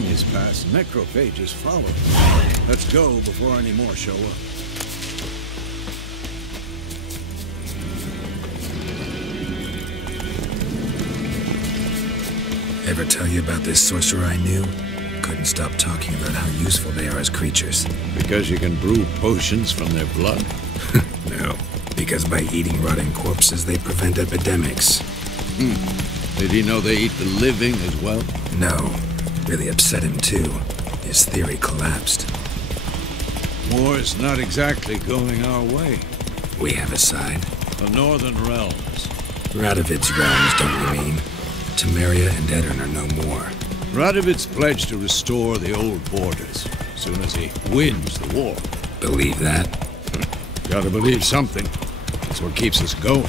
armies pass, necrophages follow. Let's go before any more show up. Ever tell you about this sorcerer I knew? Couldn't stop talking about how useful they are as creatures. Because you can brew potions from their blood? No, because by eating rotting corpses, they prevent epidemics. Did he know they eat the living as well? No, really upset him too. His theory collapsed. War's not exactly going our way. We have a side. The Northern Realms. Radovid's realms, don't you mean? Temeria and Edirn are no more. Radovid's pledged to restore the old borders as soon as he wins the war. Believe that? Gotta believe something. That's what keeps us going.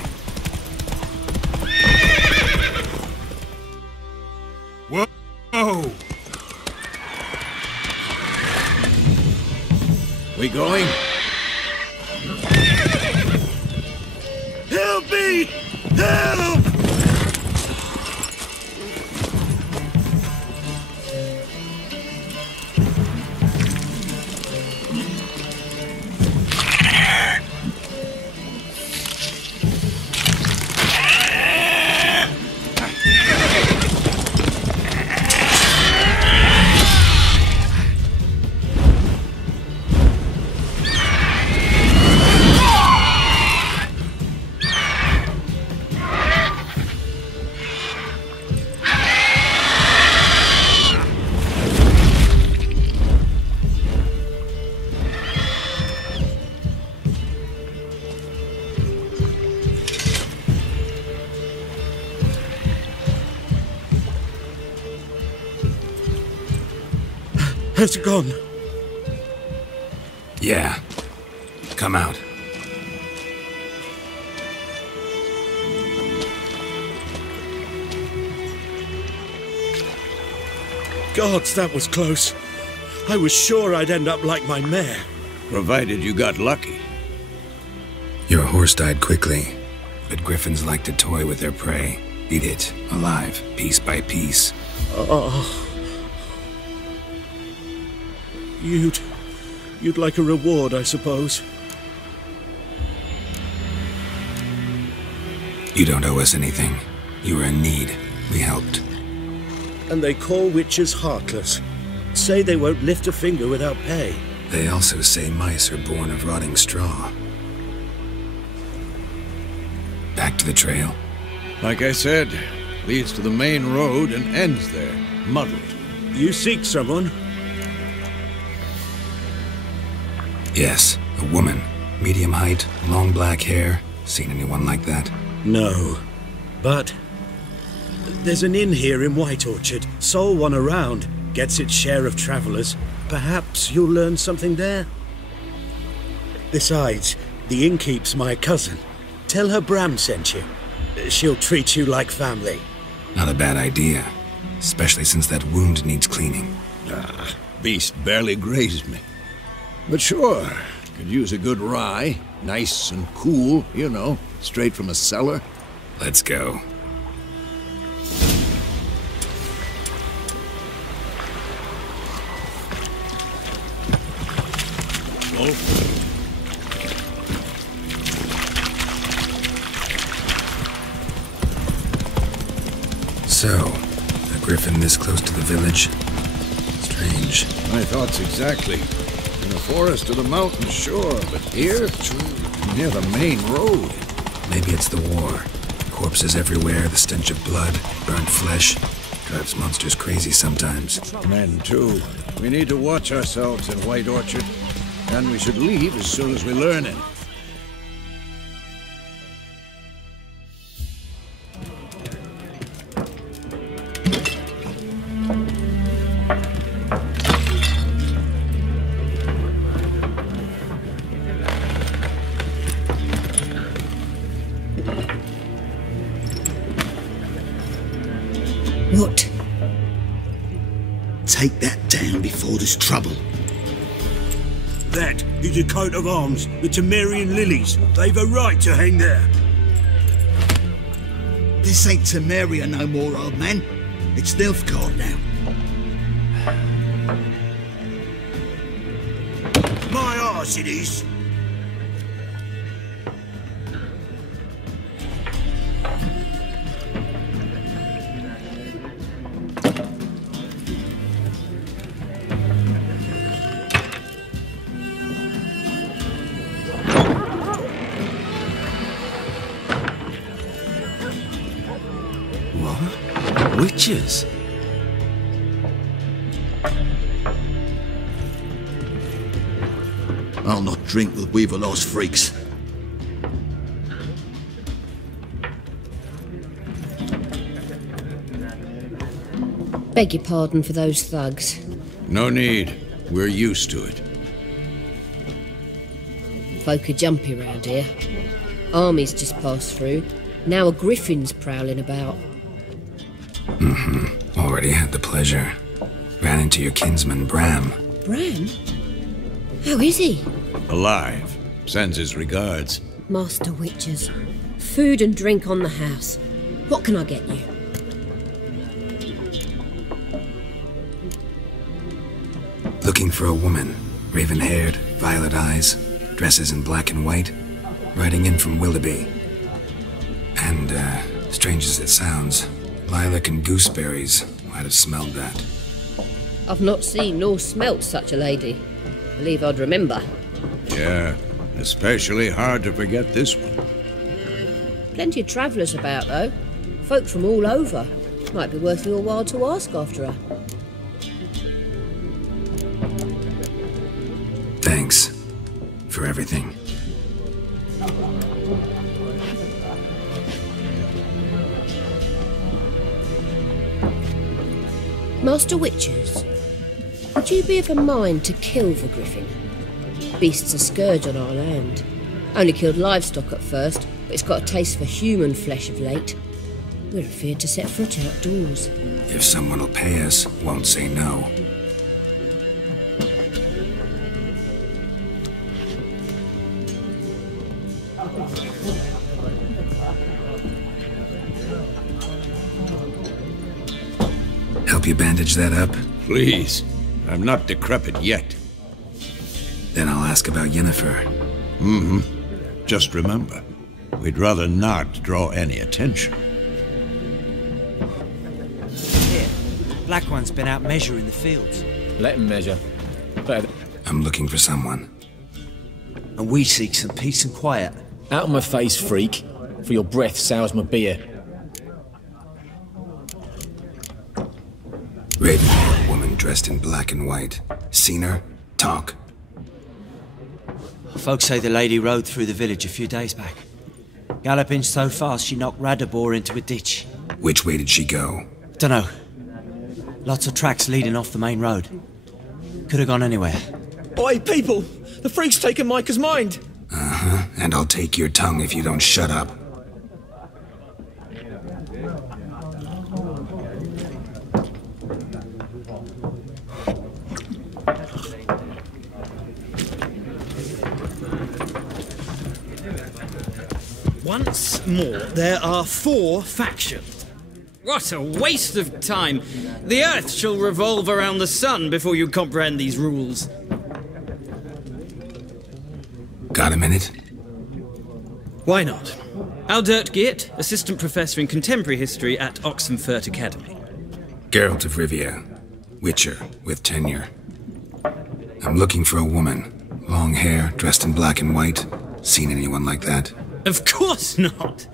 Whoa! We going? Help me! Help! Has it gone? Yeah. Come out. Gods, that was close. I was sure I'd end up like my mare. Provided you got lucky. Your horse died quickly, but griffins like to toy with their prey. Eat it, alive, piece by piece. Oh. You'd like a reward, I suppose. You don't owe us anything. You were in need. We helped. And they call witches heartless. Say they won't lift a finger without pay. They also say mice are born of rotting straw. Back to the trail. Like I said, leads to the main road and ends there, muddled. You seek someone? Yes, a woman. Medium height, long black hair. Seen anyone like that? No. But there's an inn here in White Orchard. Sole one around. Gets its share of travelers. Perhaps you'll learn something there? Besides, the innkeep's my cousin. Tell her Bram sent you. She'll treat you like family. Not a bad idea. Especially since that wound needs cleaning. Beast barely grazed me. But sure, could use a good rye. Nice and cool, you know, straight from a cellar. Let's go. So, a griffin this close to the village? Strange. My thoughts exactly. In the forest or the mountain, sure, but here? Near the main road. Maybe it's the war. Corpses everywhere, the stench of blood, burnt flesh. Drives monsters crazy sometimes. Men, too. We need to watch ourselves in White Orchard. And we should leave as soon as we learn it. What? Take that down before there's trouble. That is a coat of arms, the Temerian lilies. They've a right to hang there. This ain't Temeria no more, old man. It's Nilfgaard now. course it is. What? Witches? I'll not drink with Weaverlaw's freaks. Beg your pardon for those thugs. No need. We're used to it. Folk are jumpy round here. Armies just passed through. Now a Griffin's prowling about. Already had the pleasure. Ran into your kinsman, Bram. Bram? How is he? Alive. Sends his regards. Master Witches. Food and drink on the house. What can I get you? Looking for a woman. Raven-haired, violet eyes, dresses in black and white. Riding in from Willoughby. And, strange as it sounds, lilac and gooseberries might have smelled that. I've not seen nor smelt such a lady. Believe I'd remember. Yeah, especially hard to forget this one. Plenty of travellers about, though. Folk from all over. Might be worth your while to ask after her. Thanks for everything. Master Witches, would you be of a mind to kill the Griffin? Beast's a scourge on our land. Only killed livestock at first, but it's got a taste for human flesh of late. We're afeard to set foot outdoors. If someone will pay us, won't say no. Help you bandage that up? Please. I'm not decrepit yet. Then I'll ask about Yennefer. Just remember, we'd rather not draw any attention. Here, Black One's been out measuring the fields. Let him measure. I'm looking for someone. And we seek some peace and quiet. Out of my face, freak. For your breath sours my beer. Raven-haired woman dressed in black and white. Seen her? Talk. Folks say the lady rode through the village a few days back. Galloping so fast she knocked Radabor into a ditch. Which way did she go? Dunno. Lots of tracks leading off the main road. Could have gone anywhere. Oi, people! The freak's taken Micah's mind! And I'll take your tongue if you don't shut up. Once more, there are 4 factions. What a waste of time! The Earth shall revolve around the sun before you comprehend these rules. Got a minute? Why not? Aldert Geert, Assistant Professor in Contemporary History at Oxenfurt Academy. Geralt of Rivia. Witcher, with tenure. I'm looking for a woman. Long hair, dressed in black and white. Seen anyone like that? Of course not!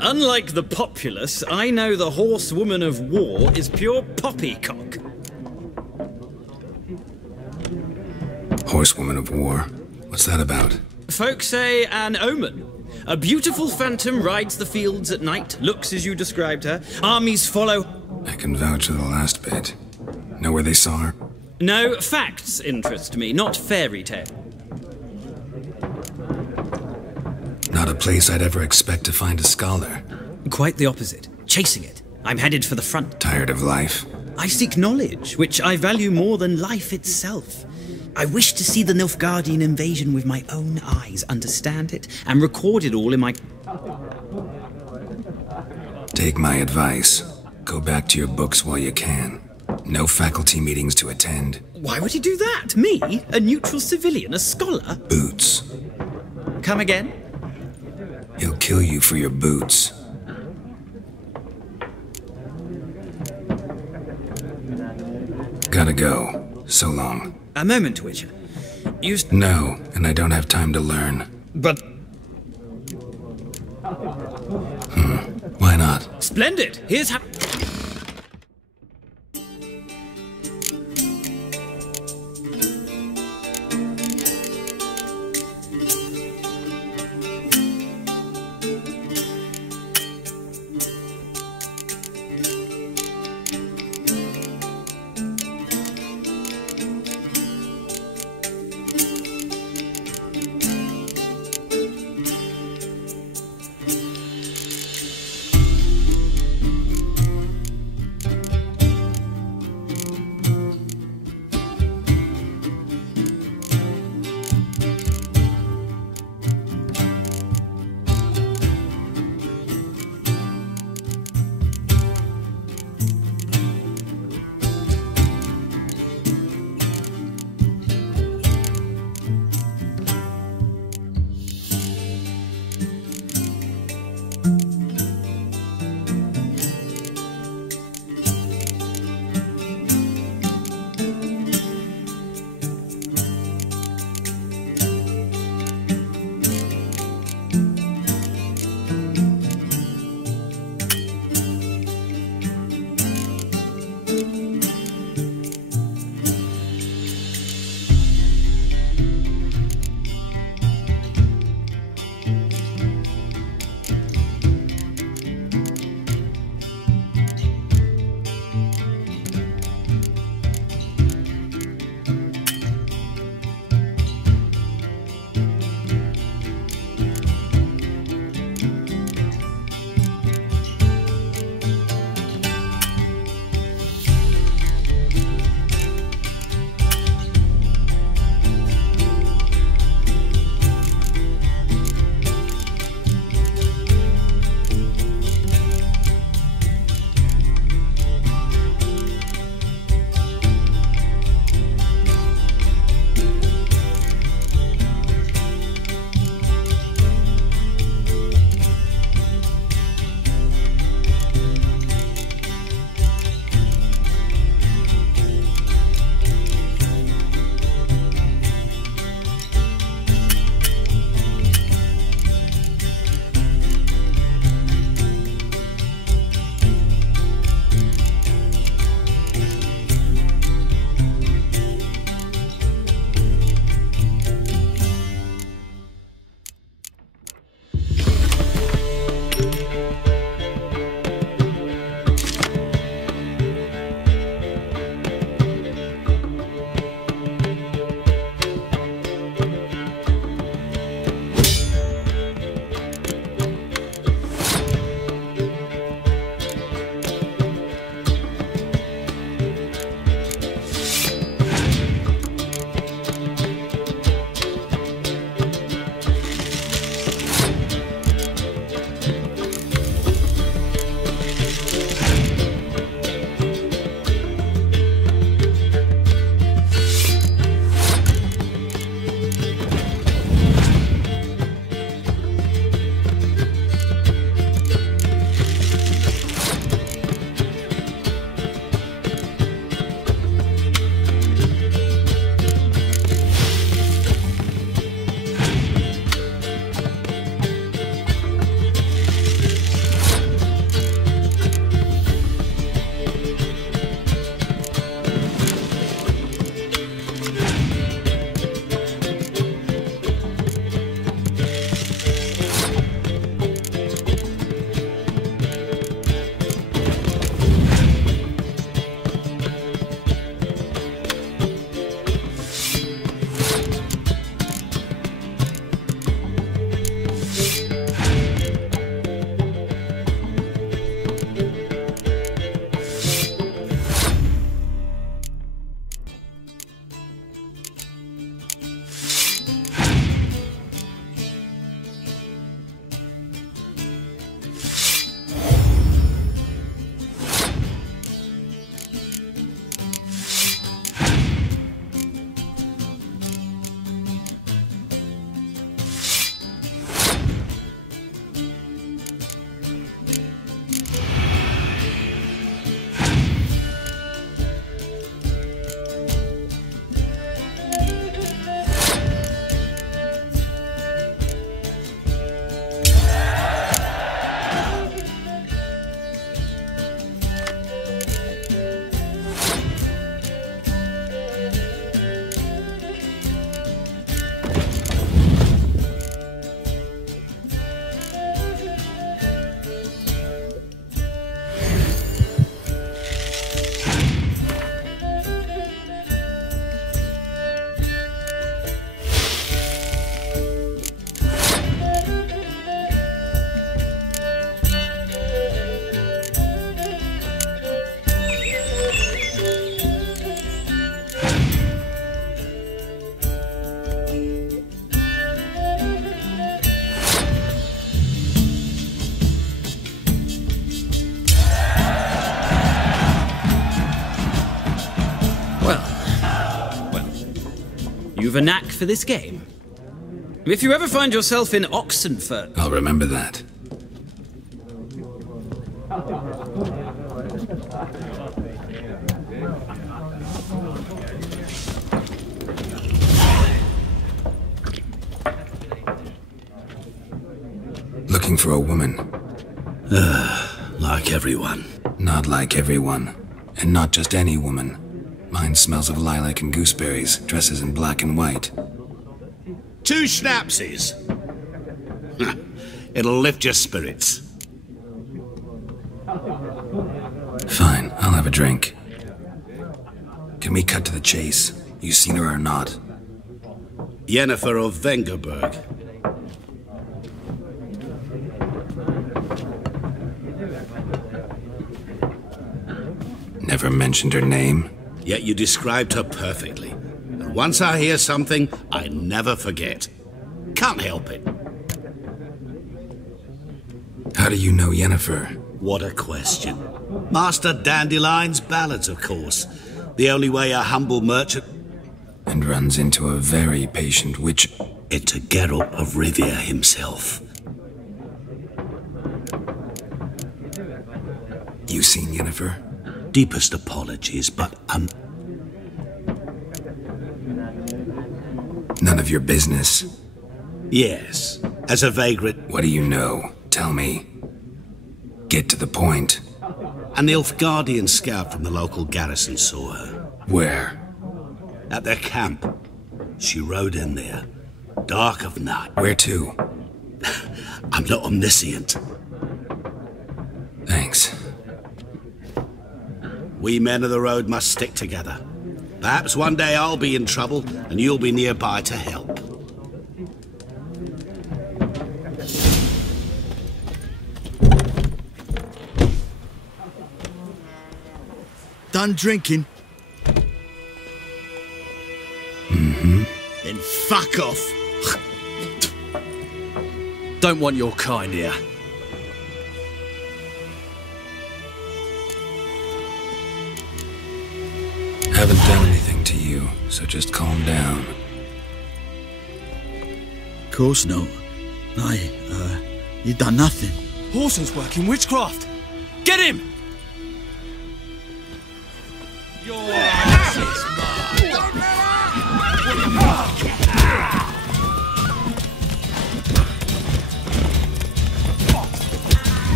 Unlike the populace, I know the horsewoman of war is pure poppycock. Horsewoman of war? What's that about? Folk say an omen. A beautiful phantom rides the fields at night, looks as you described her. Armies follow. I can vouch for the last bit. Know where they saw her? No, facts interest me, not fairy tale. Not a place I'd ever expect to find a scholar. Quite the opposite. Chasing it. I'm headed for the front. Tired of life? I seek knowledge, which I value more than life itself. I wish to see the Nilfgaardian invasion with my own eyes, understand it, and record it all in my... Take my advice. Go back to your books while you can. No faculty meetings to attend. Why would he do that? Me? A neutral civilian? A scholar? Boots. Come again? He'll kill you for your boots. Gotta go. So long. A moment, Witcher. You... No, and I don't have time to learn. But... Why not? Splendid! Here's how... you've a knack for this game. If you ever find yourself in Oxenfurt... I'll remember that. Looking for a woman. Like everyone. Not like everyone. And not just any woman. Mine smells of lilac and gooseberries, dresses in black and white. 2 schnapsies. It'll lift your spirits. Fine, I'll have a drink. Can we cut to the chase? You seen her or not? Yennefer of Vengerberg. Never mentioned her name? Yet you described her perfectly. And once I hear something, I never forget. Can't help it. How do you know Yennefer? What a question. Master Dandelion's ballads, of course. The only way a humble merchant... And runs into a very patient witch... Into Geralt of Rivia himself. You seen Yennefer? Deepest apologies, but None of your business. Yes, as a vagrant. What do you know? Tell me. Get to the point. An Nilfgaardian scout from the local garrison saw her. Where? At their camp. She rode in there. Dark of night. Where to? I'm not omniscient. Thanks. We men of the road must stick together. Perhaps one day I'll be in trouble, and you'll be nearby to help. Done drinking? Mm-hmm. Then fuck off. Don't want your kind here. Haven't done anything to you, so just calm down. Course not. No, you done nothing. Horson's working witchcraft. Get him! Your ass is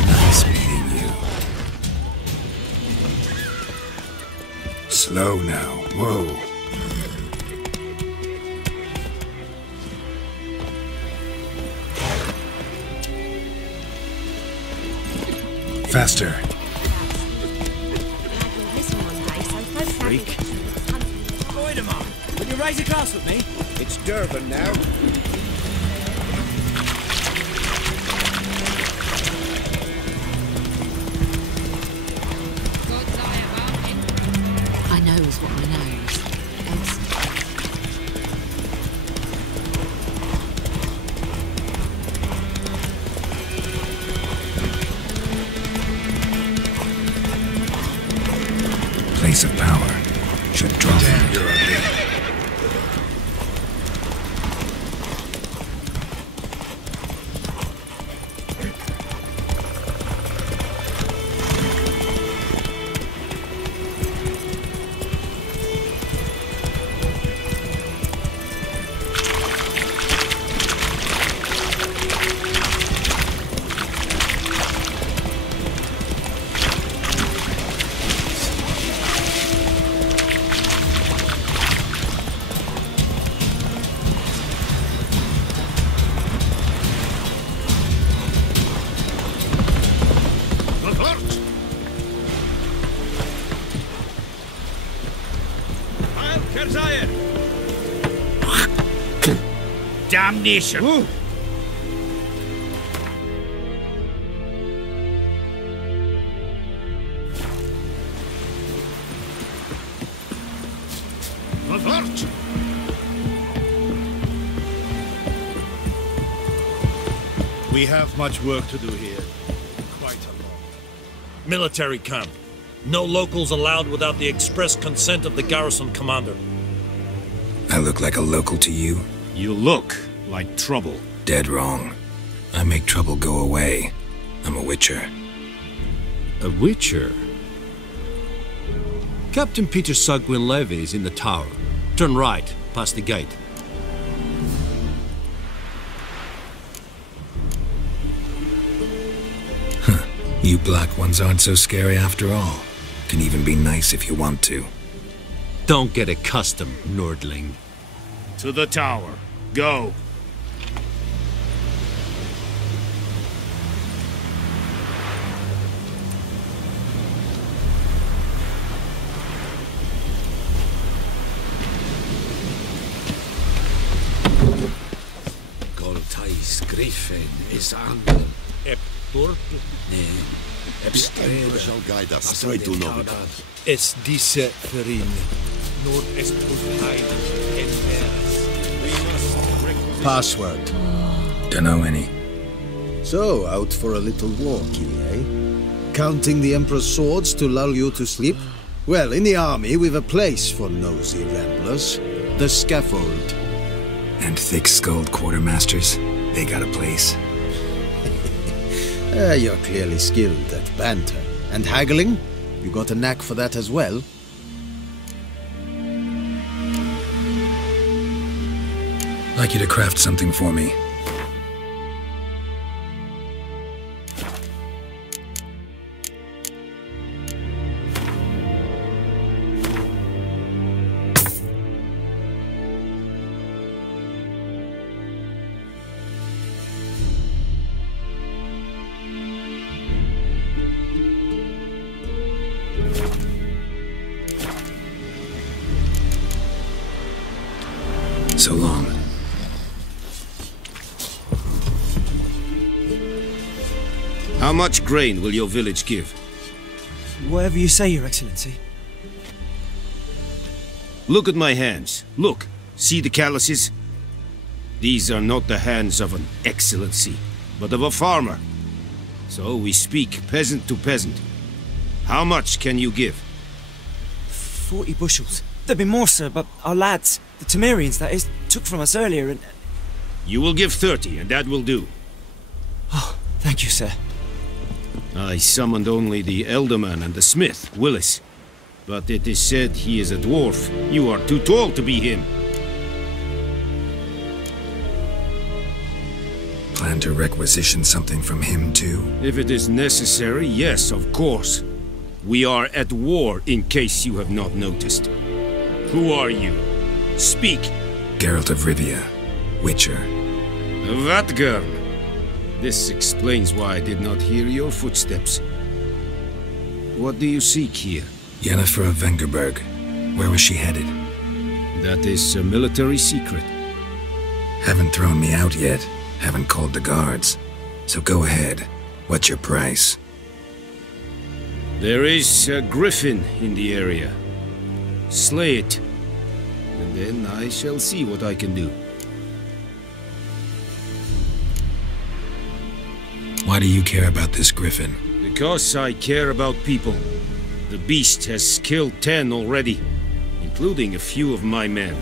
Nice meeting you. Slow now. Whoa. Faster. freak. Voidemar, will you raise a glass with me? It's Durban now. I knows what I knows. Else. Place of power should draw from it. Damnation! Woo. We have much work to do here. Quite a lot. Military camp. No locals allowed without the express consent of the garrison commander. I look like a local to you? You look like trouble. Dead wrong. I make trouble go away. I'm a witcher. A witcher? Captain Peter Sugwin Levy is in the tower. Turn right, past the gate. Huh. You black ones aren't so scary after all. Can even be nice if you want to. Don't get accustomed, Nordling. To the tower. Go. Griffin is angel. Ep Torp? Nee. Ep Emperor shall guide us straight to Novigrad. Es disse Ferin. Nord est Heilig en Veres. Password. Dunno any. So, out for a little walkie, eh? Counting the Emperor's swords to lull you to sleep? Well, in the army, we've a place for nosy ramblers. The scaffold. And thick-skulled quartermasters? They got a place. You're clearly skilled at banter. And haggling? You got a knack for that as well? Like you to craft something for me. So long. How much grain will your village give? Whatever you say, Your Excellency. Look at my hands. Look. See the calluses? These are not the hands of an excellency, but of a farmer. So we speak peasant to peasant. How much can you give? 40 bushels. There'd be more, sir, but our lads, the Temerians, that is, took from us earlier and... You will give 30, and that will do. Oh, thank you, sir. I summoned only the Elderman and the smith, Willis. But it is said he is a dwarf. You are too tall to be him. Plan to requisition something from him, too? If it is necessary, yes, of course. We are at war, in case you have not noticed. Who are you? Speak. Geralt of Rivia, Witcher. Vatgern. This explains why I did not hear your footsteps. What do you seek here? Yennefer of Vengerberg. Where was she headed? That is a military secret. Haven't thrown me out yet. Haven't called the guards. So go ahead. What's your price? There is a Griffin in the area. Slay it. And then I shall see what I can do. Why do you care about this Griffin? Because I care about people. The beast has killed 10 already, including a few of my men.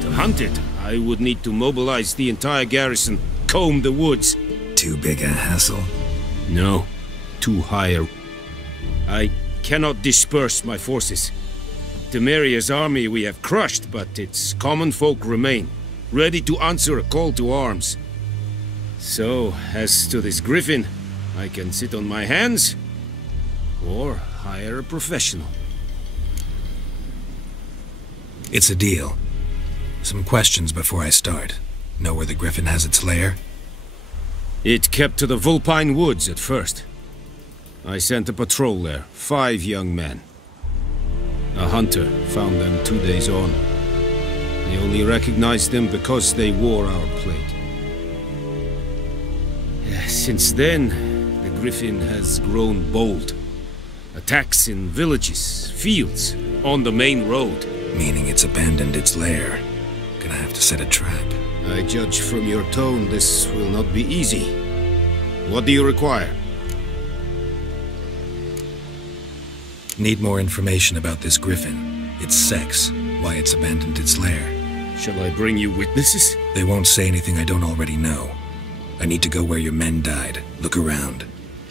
To hunt it, I would need to mobilize the entire garrison, comb the woods. Too big a hassle? No, too high. I cannot disperse my forces. Temeria's army we have crushed, but its common folk remain, ready to answer a call to arms. So, as to this Griffin, I can sit on my hands, or hire a professional. It's a deal. Some questions before I start. Know where the Griffin has its lair? It kept to the Vulpine Woods at first. I sent a patrol there, 5 young men. A hunter found them 2 days on. They only recognized them because they wore our plate. Since then, the Griffin has grown bold. Attacks in villages, fields, on the main road. Meaning it's abandoned its lair. Gonna have to set a trap. I judge from your tone this will not be easy. What do you require? Need more information about this Griffin. Its sex, why it's abandoned its lair. Shall I bring you witnesses? They won't say anything I don't already know. I need to go where your men died. Look around.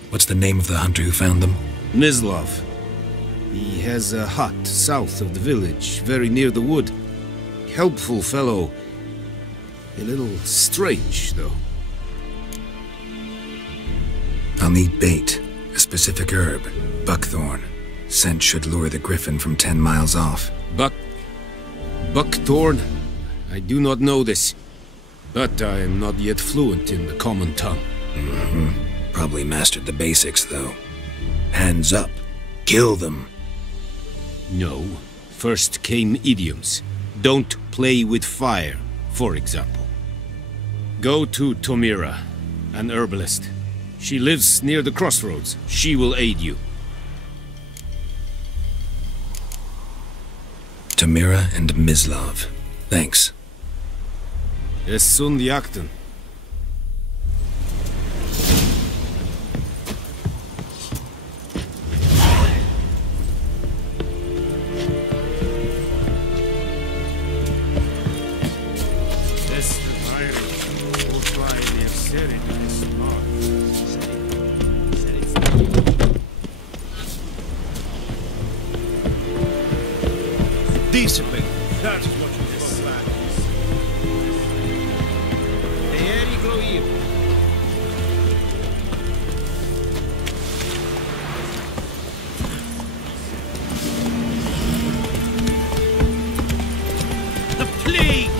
What's the name of the hunter who found them? Mislav. He has a hut south of the village, very near the wood. Helpful fellow. A little strange, though. I'll need bait. A specific herb. Buckthorn. Scent should lure the Griffin from 10 miles off. Buckthorn? I do not know this. But I am not yet fluent in the common tongue. Probably mastered the basics, though. Hands up. Kill them. No. First came idioms. Don't play with fire, for example. Go to Tomira, an herbalist. She lives near the crossroads. She will aid you. Tomira and Mislav. Thanks. Es sunt jakten. Decently. That is what you call back. The plague!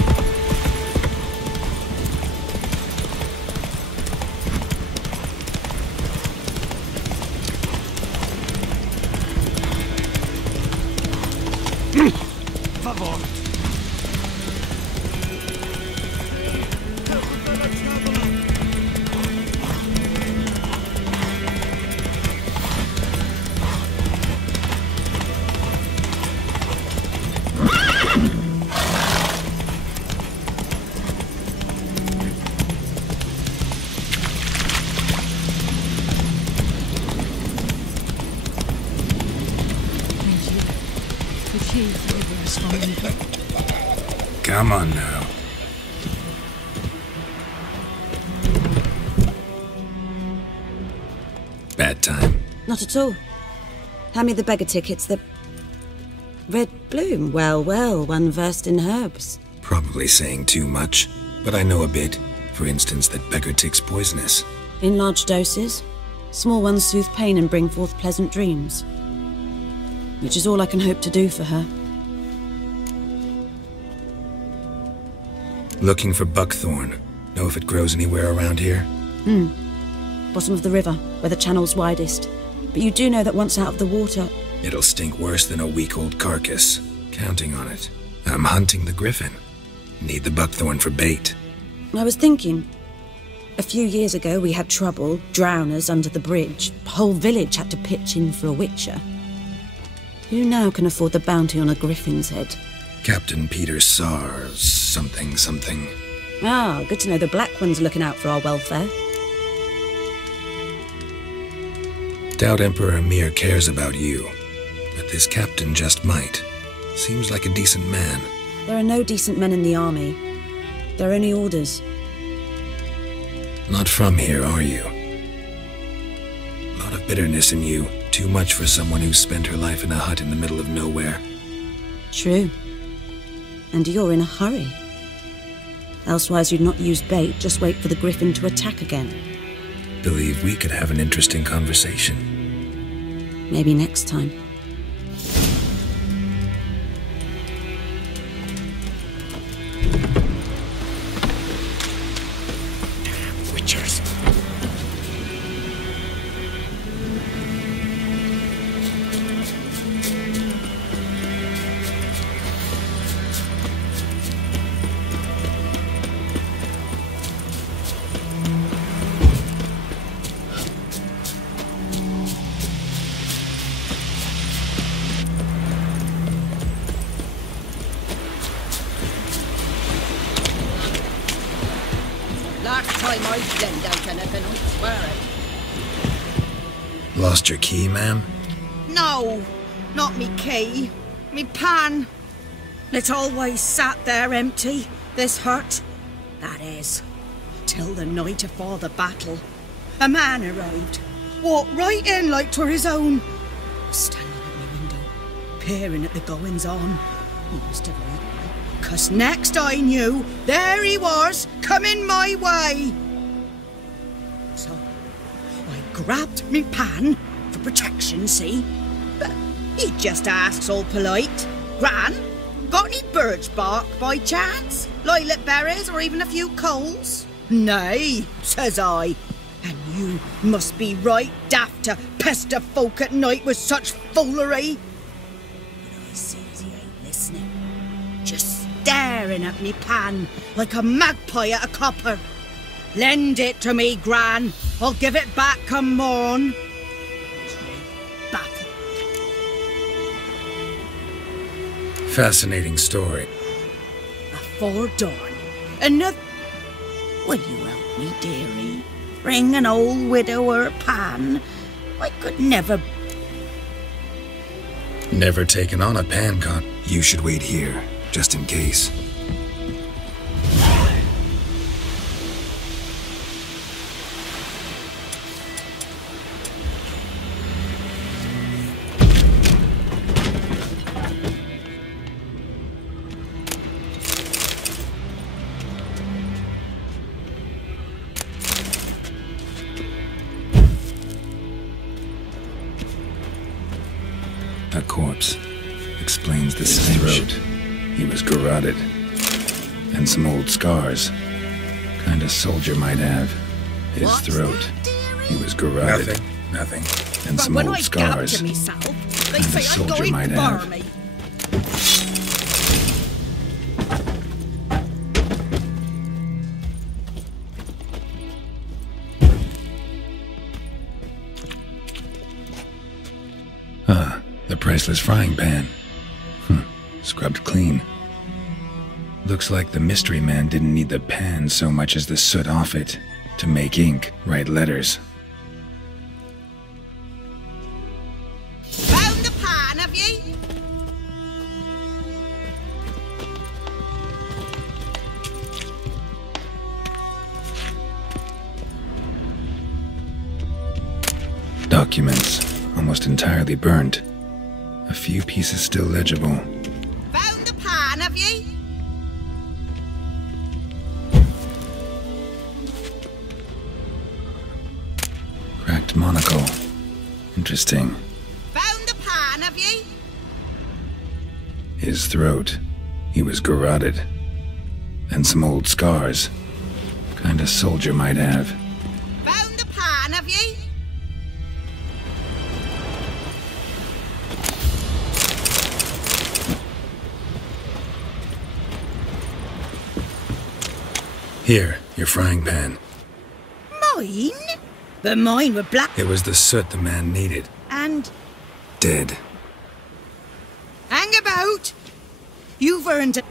Favor. Come on now. Bad time. Not at all. Hand me the beggar tickets. The red bloom. Well, well, one versed in herbs. Probably saying too much, but I know a bit. For instance, that beggar tick's poisonous. In large doses. Small ones soothe pain and bring forth pleasant dreams. Which is all I can hope to do for her. Looking for buckthorn. Know if it grows anywhere around here? Bottom of the river, where the channel's widest. But you do know that once out of the water... It'll stink worse than a week-old carcass. Counting on it. I'm hunting the Griffin. Need the buckthorn for bait. I was thinking... A few years ago we had trouble, drowners under the bridge. The whole village had to pitch in for a witcher. Who now can afford the bounty on a Griffin's head? Captain Peter Sar... something. Ah, good to know the Black One's looking out for our welfare. Doubt Emperor Emir cares about you. But this captain just might. Seems like a decent man. There are no decent men in the army. They're only orders. Not from here, are you? A lot of bitterness in you. Too much for someone who spent her life in a hut in the middle of nowhere. True. And you're in a hurry. Elsewise you'd not use bait, just wait for the Griffin to attack again. Believe we could have an interesting conversation. Maybe next time. Witchers. Last time I blend out anything, I swear it. Lost your key, ma'am? No, not me key. Me pan. It always sat there empty, this hut. That is, till the night afore the battle. A man arrived, walked right in like 'twere his own. Standing at my window, peering at the goings-on. He must have read me, 'cause next I knew, there he was, coming my way. So, I grabbed me pan, for protection, see? But he just asks all polite, "Gran, got any birch bark by chance? Lilac berries or even a few coals?" "Nay," says I. "And you must be right daft to pester folk at night with such foolery." But I sees he ain't listening, just staring at me pan like a magpie at a copper. "Lend it to me, Gran. I'll give it back come morn." Fascinating story. Afore dawn, another... Will you help me, dearie? Bring an old widower pan. I could never... Never taken on a pan con. You should wait here, just in case. A corpse. Explains the stench. He was garroted. And some old scars. Kind of soldier might have. His throat. He was garroted. Nothing. And some old scars. Kind of soldier might have. The priceless frying pan. Scrubbed clean. Looks like the mystery man didn't need the pan so much as the soot off it to make ink, write letters. Found the pan, have ye? Documents, almost entirely burnt. A few pieces still legible. Found the pan, have ye? Cracked monocle. Interesting. Found the pan, have ye? His throat. He was garroted. And some old scars. Kind of soldier might have. Found the pan, have ye? Here, your frying pan. Mine? But mine were black. It was the soot the man needed. And... Dead. Hang about! You've earned it.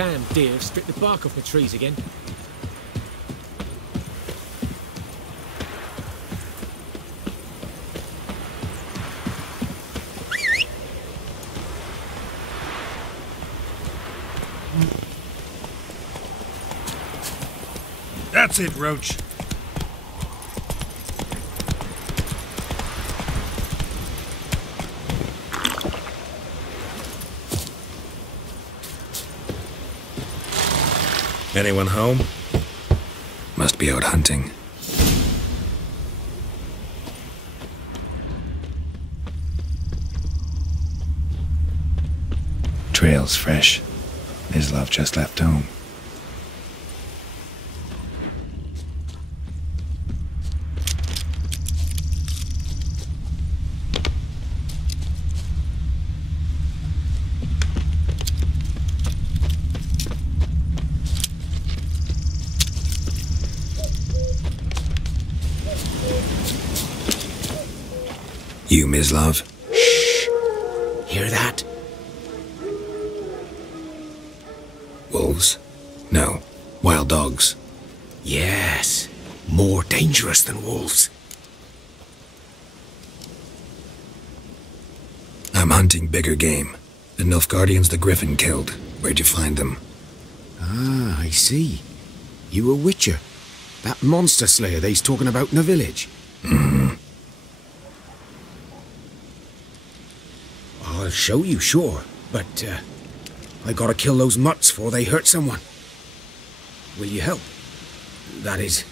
Damn deer stripped the bark off the trees again. That's it, Roach. Anyone home? Must be out hunting. Trail's fresh. Mislav just left home. You, Mislav? Shh! Hear that? Wolves? No. Wild dogs. Yes. More dangerous than wolves. I'm hunting bigger game. The Nilfgaardians the Griffin killed. Where'd you find them? Ah, I see. You a witcher. That monster slayer they's talking about in the village. Mm-hmm. I'll show you, sure. But, I gotta kill those mutts before they hurt someone. Will you help? That is,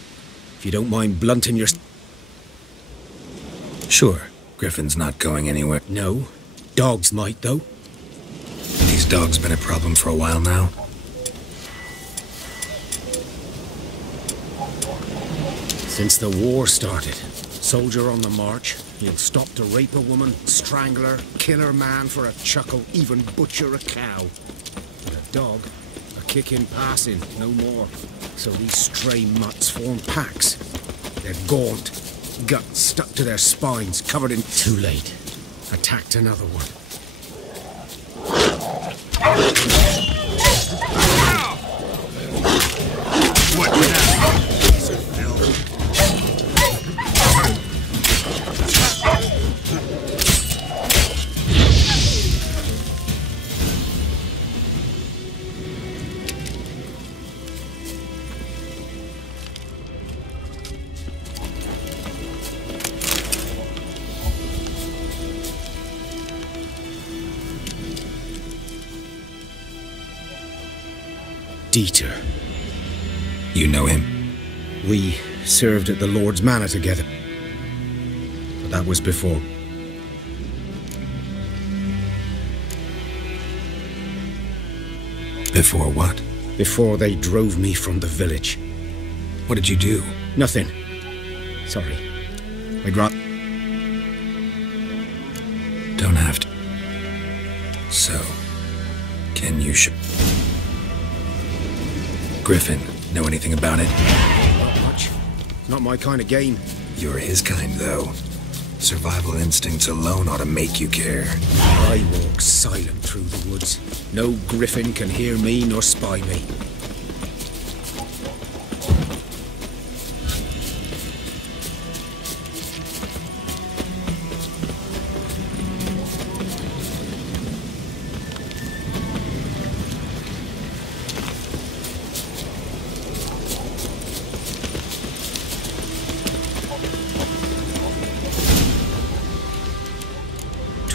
if you don't mind blunting your... Sure. Griffin's not going anywhere. No. Dogs might, though. These dogs been a problem for a while now. Since the war started. Soldier on the march. He'll stop to rape a woman, strangle her, kill her man for a chuckle, even butcher a cow. But a dog, a kick in passing, no more. So these stray mutts form packs. They're gaunt, guts stuck to their spines, covered in... Too late. Attacked another one. What now? Piece of filth. Dieter. You know him? We served at the Lord's Manor together. But that was before. Before what? Before they drove me from the village. What did you do? Nothing. Sorry. I'd rather... Don't have to. So, can you Griffin, know anything about it? Not much. Not my kind of game. You're his kind, though. Survival instincts alone ought to make you care. I walk silent through the woods. No Griffin can hear me nor spy me.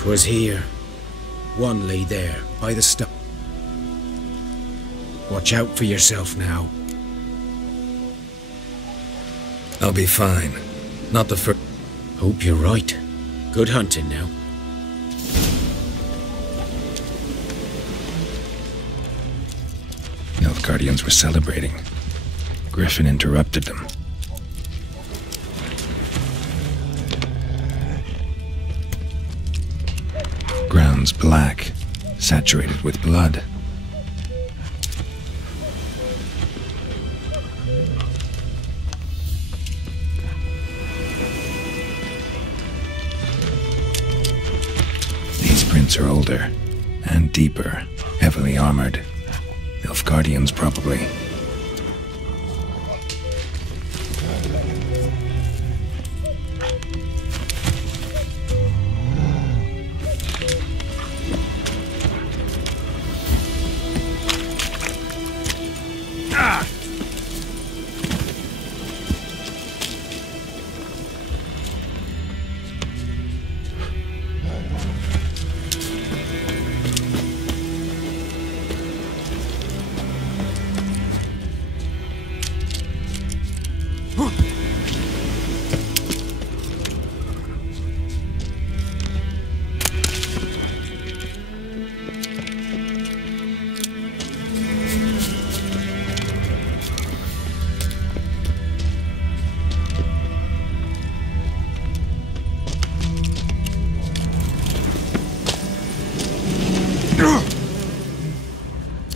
Was here. One lay there, by the stuff. Watch out for yourself now. I'll be fine. Not the first. Hope you're right. Good hunting now. Nilfgaardians were celebrating. Griffin interrupted them. Ground's black, saturated with blood. These prints are older and deeper, heavily armored. Nilfgaardians, probably.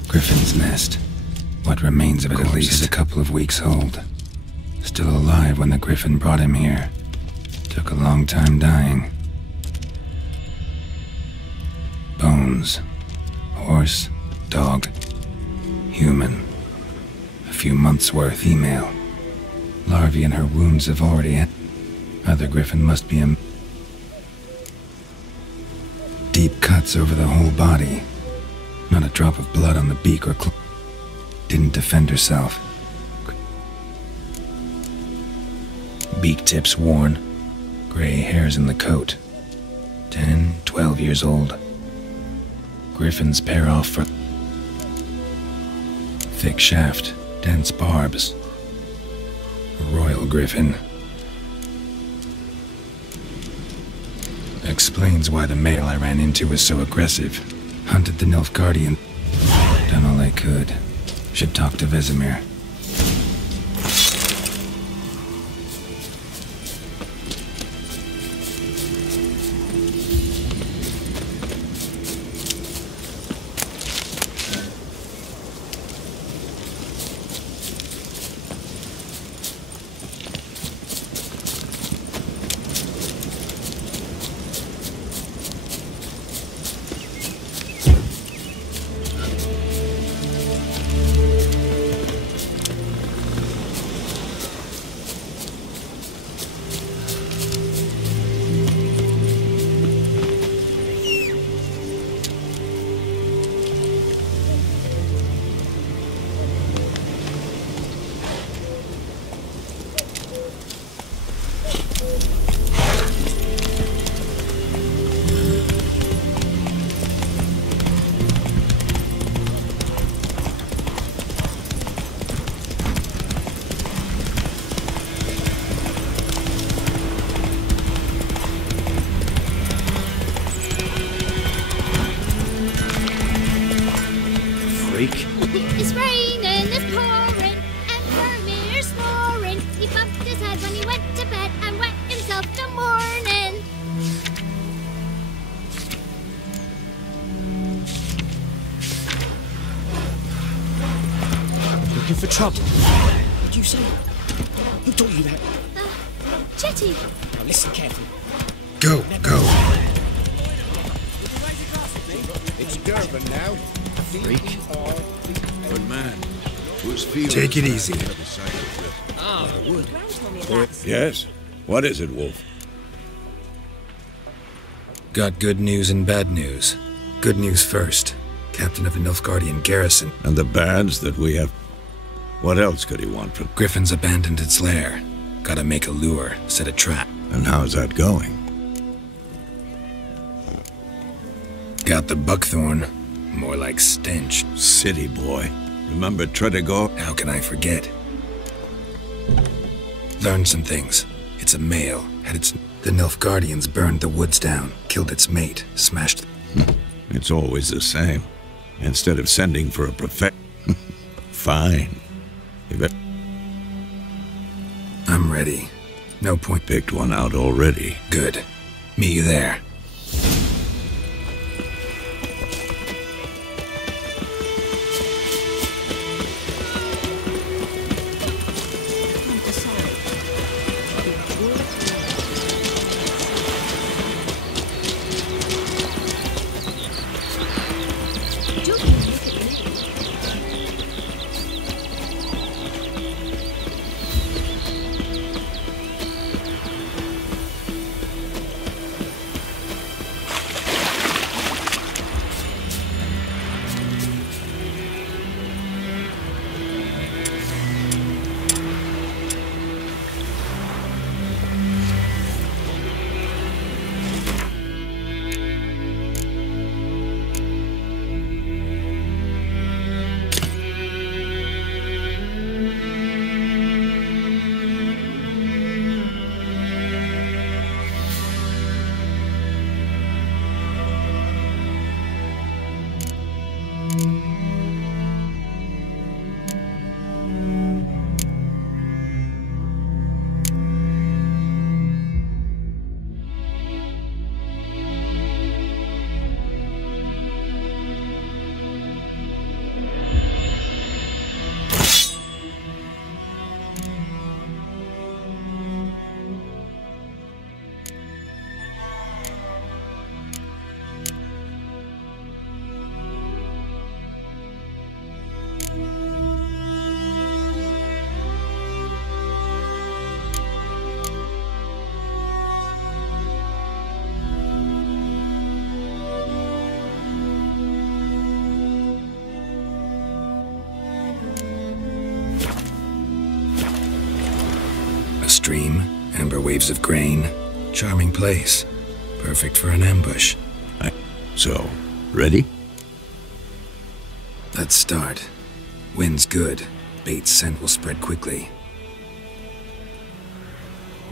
Griffin's nest. What remains of it at least is a couple of weeks old. Still alive when the Griffin brought him here. Took a long time dying. Bones. Horse, dog, human. A few months' worth female. Larvae in her wounds have already... Other Griffin must be a... Deep cuts over the whole body. Not a drop of blood on the beak or Didn't defend herself. Beak tips worn. Gray hairs in the coat. 10, 12 years old. Griffins pair off for... Thick shaft, dense barbs. A royal griffin. Explains why the male I ran into was so aggressive. Hunted the Nilfgaardian. Done all I could. Should talk to Vesemir. It's raining, it's pouring, and Vermeer's snoring. He bumped his head when he went to bed and wet himself till morning. Looking for trouble? What'd you say? Who taught you that? Chetty. Now listen carefully. Go, go. It's Durban now. Freak. Good man. Who's feeling? Take it easy. Ah, wood. Yes? What is it, Wolf? Got good news and bad news. Good news first. Captain of the Nilfgaardian garrison. And the bads that we have... What else could he want from... Griffin's abandoned its lair. Gotta make a lure, set a trap. And how's that going? Got the buckthorn. More like stench. City boy. Remember Tredegar? How can I forget? Learned some things. It's a male. Had its... The Nilfgaardians burned the woods down, killed its mate, smashed... It's always the same. Instead of sending for a Fine. You bet... I'm ready. No point. Picked one out already. Good. Meet you there. stream, amber waves of grain. Charming place. Perfect for an ambush. So, ready? Let's start. Wind's good. Bait's scent will spread quickly.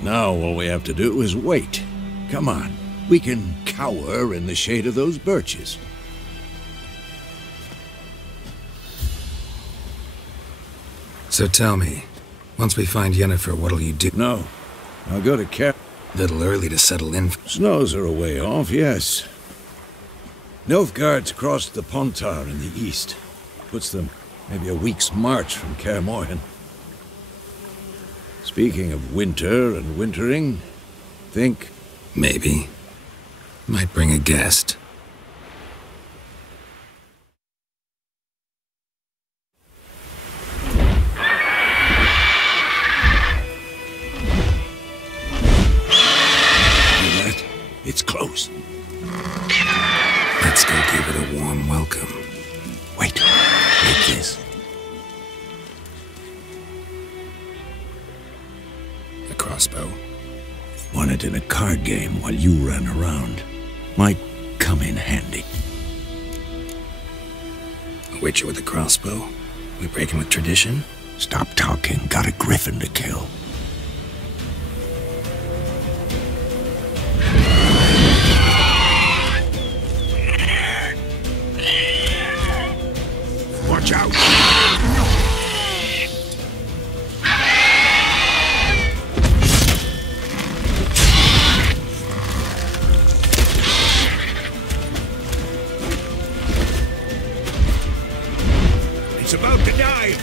Now all we have to do is wait. Come on. We can cower in the shade of those birches. So tell me, once we find Yennefer, what'll you do? No. I'll go to Car— Little early to settle in. Snows are a way off, yes. Nilfgaard's crossed the Pontar in the east. Puts them maybe a week's march from Kaer Morhen. Speaking of winter and wintering, think... Maybe. Might bring a guest. It's close. Let's go give it a warm welcome. Wait. Like this. A crossbow. Won it in a card game while you ran around. Might come in handy. A witcher with a crossbow? We breaking with tradition? Stop talking. Got a griffin to kill. Watch out! It's about to die!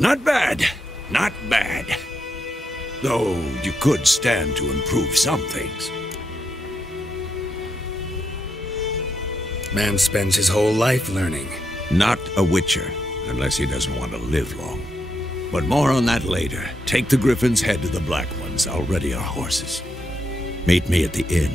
Not bad. Not bad. Though you could stand to improve some things. Man spends his whole life learning. Not a witcher, unless he doesn't want to live long. But more on that later. Take the Griffin's head to the Black Ones. I'll ready our horses. Meet me at the inn.